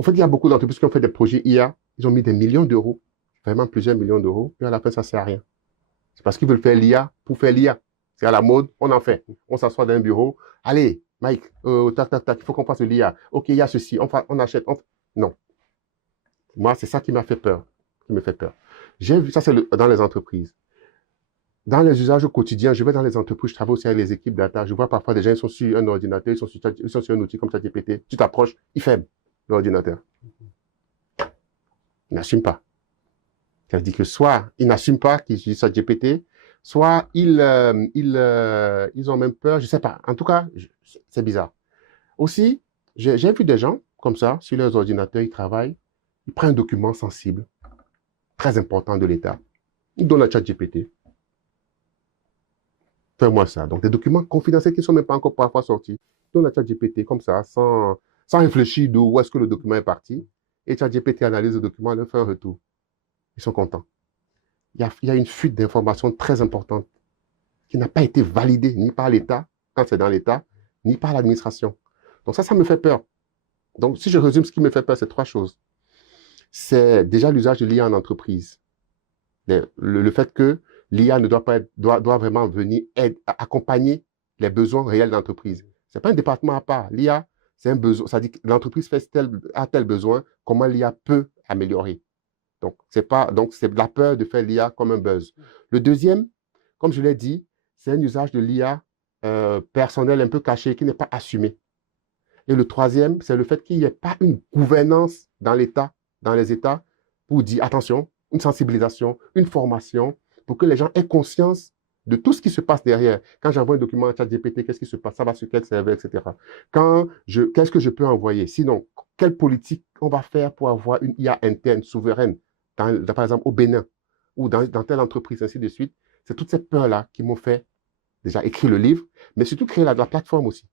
En fait, il y a beaucoup d'entreprises qui ont fait des projets IA, ils ont mis des millions d'euros, vraiment plusieurs millions d'euros, et à la fin, ça ne sert à rien. C'est parce qu'ils veulent faire l'IA pour faire l'IA. C'est à la mode, on en fait. On s'assoit dans un bureau. Allez, Mike, tac, tac, tac, il faut qu'on fasse de l'IA. OK, il y a ceci, on achète. Non. Moi, c'est ça qui m'a fait peur. Qui me fait peur. J'ai vu, ça c'est dans les entreprises. Dans les usages quotidiens, je vais dans les entreprises, je travaille aussi avec les équipes data. Je vois parfois des gens, ils sont sur un ordinateur, ils sont sur un outil comme ChatGPT. Tu t'approches, ils ferment l'ordinateur. Ils n'assument pas. C'est-à-dire que soit ils n'assument pas qu'ils utilisent ChatGPT, soit ils ont même peur, je ne sais pas. En tout cas, c'est bizarre. Aussi, j'ai vu des gens comme ça, sur leurs ordinateurs, ils travaillent, ils prennent un document sensible, très important de l'État, ils donnent à ChatGPT. Fais-moi ça. Donc, des documents confidentiels qui ne sont même pas encore parfois sortis, ils donnent à ChatGPT comme ça, sans réfléchir d'où est-ce que le document est parti. Et ChatGPT analyse le document, leur fait un retour. Ils sont contents. Il y a une fuite d'informations très importante qui n'a pas été validée ni par l'État, quand c'est dans l'État, ni par l'administration. Donc ça me fait peur. Donc si je résume, ce qui me fait peur, c'est trois choses. C'est déjà l'usage de l'IA en entreprise. Le fait que l'IA ne doit pas être, doit vraiment venir accompagner les besoins réels d'entreprise. Ce n'est pas un département à part. L'IA, c'est un besoin. Ça dit que l'entreprise a tel besoin, comment l'IA peut améliorer. Donc c'est de la peur de faire l'IA comme un buzz. Le deuxième, comme je l'ai dit, c'est un usage de l'IA personnel un peu caché qui n'est pas assumé. Et le troisième, c'est le fait qu'il n'y ait pas une gouvernance dans l'État, dans les États, pour dire attention, une sensibilisation, une formation, pour que les gens aient conscience de tout ce qui se passe derrière. Quand j'envoie un document à ChatGPT, qu'est-ce qui se passe? Ça va sur quel serveur, etc. Qu'est-ce que je peux envoyer? Sinon, quelle politique on va faire pour avoir une IA interne, souveraine, par exemple au Bénin ou dans telle entreprise, ainsi de suite? C'est toutes ces peurs-là qui m'ont fait déjà écrire le livre, mais surtout créer la plateforme aussi.